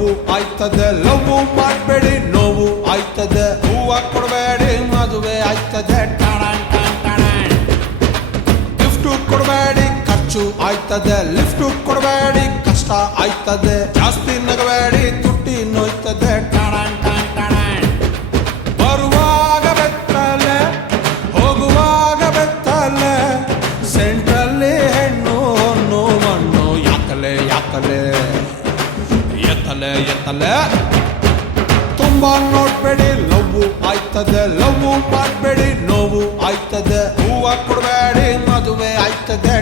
Love ಆಯ್ತದೆ, love ಮಾಡಬೇಡಿ ನೋವು ಆಯ್ತದೆ, ಹೂವ ಕೊಡಬೇಡಿ ಮದುವೆ ಆಯ್ತದೆ, ಗಿಫ್ಟ್ ಕೊಡಬೇಡಿ ಖರ್ಚು ಆಯ್ತದೆ, ಲಿಫ್ಟ್ ಕೊಡಬೇಡಿ ಕಷ್ಟ ಆಯ್ತದೆ, ಜಾಸ್ತಿ ನಗಬೇಡಿ ತುಟ್ಟಿ ನೋಯ್ತದೆ, ಬರುವಾಗ ಬೆತ್ತಲೆ ಹೋಗುವಾಗ ಬೆತ್ತಲೆ, ಸೆಂಟ್ರಲ್ಲಿ ಹೆಣ್ಣು ಹೊನ್ನು ಮಣ್ಣು ಯಾಕಲೆ ಯಾಕಲೆ, ಎತ್ತಲೆ ಎತ್ತಲೆ. ತುಂಬಾ ನೋಡ್ಬೇಡಿ ಲವ್ ಆಯ್ತದೆ, ಲವ್ ಮಾಡಬೇಡಿ ನೋವು ಆಯ್ತದೆ, ಹೂವ ಕೊಡಬೇಡಿ ಮದುವೆ ಆಯ್ತದೆ,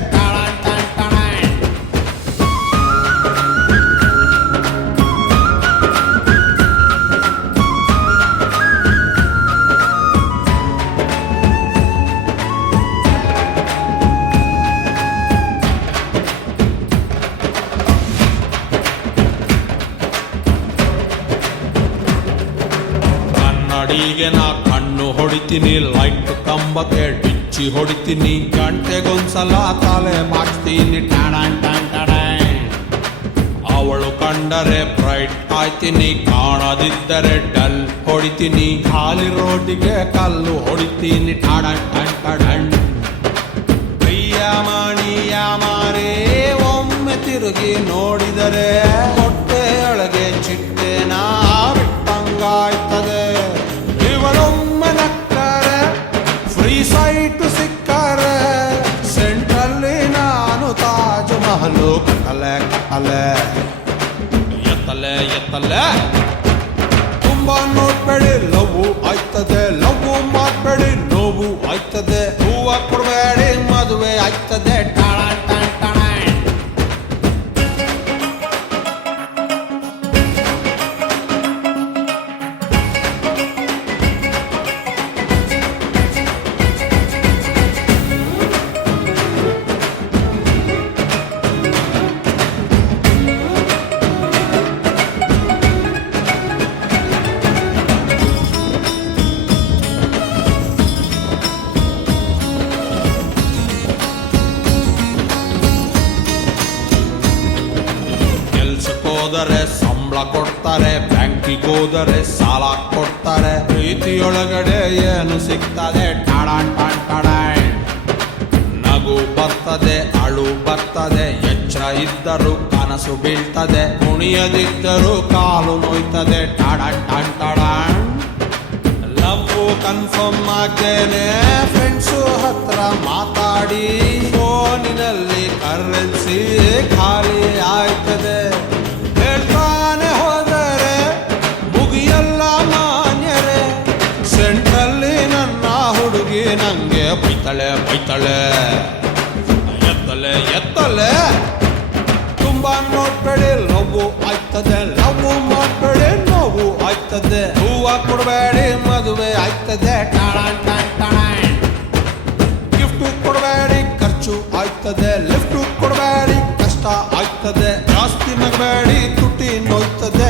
ಕನ್ನಡಿಗೆ ನಾ ಕಣ್ಣು ಹೊಡಿತೀನಿ, ಲೈಟ್ ಕಂಬಕ್ಕೆ ಡಿಚ್ಚಿ ಹೊಡಿತೀನಿ, ಗಂಟೆಗೊಂದ್ಸಲ ತಲೆ ಮಾಡ್ತೀನಿ, ಅವಳು ಕಂಡರೆ ಬ್ರೈಟ್ ಆಯ್ತೀನಿ, ಕಾಣದಿದ್ದರೆ ಡಲ್ ಹೊಡಿತೀನಿ, ಖಾಲಿ ರೋಡಿಗೆ ಕಲ್ಲು ಹೊಡಿತೀನಿ, ಪ್ರಿಯ ಮಣಿಯ ಮಾರೇ ಒಮ್ಮೆ ತಿರುಗಿ ನೋಡಿದರೆ ಹೊಟ್ಟೆಯೊಳಗೆ ಚಿಟ್ಟೆನ ಬಿಟ್ಟಂಗಾಯ್ತದೆ, ಇವಳೊಮ್ಮೆ ನಕ್ಕರೆ ಫ್ರೀ ಸೈಟ್ ಸಿಕ್ಕರೆ, ಸೆಂಟ್ರಲ್ಲಿ ನಾನು ತಾಜ್ ಮಹಲು ಕಟ್ಟಲೆ ಕಟ್ಟಲೆ, ಎತ್ತಲೆ ಎತ್ತಲೆ. ತುಂಬಾ ನೋಡ್ಬೇಡಿ ಲವ್ ಆಯ್ತದೆ, ಲವ್ ಮಾಡಬೇಡಿ ನೋವು ಆಯ್ತದೆ, ಹೂವ ಕೊಡಬೇಡಿ ಮದುವೆ ಆಯ್ತದೆ, ಹೋದರೆ ಸಂಬಳ ಕೊಡ್ತಾರೆ, ಬ್ಯಾಂಕಿಗೆ ಹೋದರೆ ಸಾಲ ಕೊಡ್ತಾರೆ, ಪ್ರೀತಿಯೊಳಗಡೆ ಏನು ಸಿಗ್ತದೆ, ನಗು ಬರ್ತದೆ ಅಳು ಬರ್ತದೆ, ಎಚ್ಚರ ಇದ್ದರೂ ಕನಸು ಬೀಳ್ತದೆ, ಕುಣಿಯದಿದ್ದರೂ ಕಾಲು ನೋಯ್ತದೆ, ಲವ್ ಕನ್ಫರ್ಮ್ ಆಗ್ತೇನೆ ಫ್ರೆಂಡ್ಸು ಹತ್ರ ಮಾತಾಡಿ, ಫೋನಿನಲ್ಲಿ ಕರೆನ್ಸಿ ಖಾಲಿ ಆಯ್ತದೆ, ಹೇಳ್ತಾನೆ ಹೋದರೆ ಮುಗಿಯಲ್ಲ ಮಾನ್ಯರೆ, ಸೆಂಟ್ರಲ್ಲಿ ನನ್ನ ಹುಡುಗಿ ನಂಗೆ ಬೈತಳೆ ಬೈತಳೆ, ಎತ್ತಲೆ ಎತ್ತಲೆ. ತುಂಬಾ ನೋಡ್ಬೇಡಿ ಲವ್ ಆಯ್ತದೆ, ಲವ್ ಮಾಡಬೇಡಿ ನೋವು ಆಯ್ತದೆ, ಹೂವ ಕೊಡಬೇಡಿ ಮದುವೆ ಆಯ್ತದೆ, ಗಿಫ್ಟ್ ಕೊಡಬೇಡಿ ಖರ್ಚು ಆಯ್ತದೆ, ಲಿಫ್ಟ್ ಕೊಡಬೇಡಿ ಕಷ್ಟ ಆಯ್ತದೆ, ಜಾಸ್ತಿ ನಗಬೇಡಿ ತುಟಿ ನೋಯ್ತದೆ,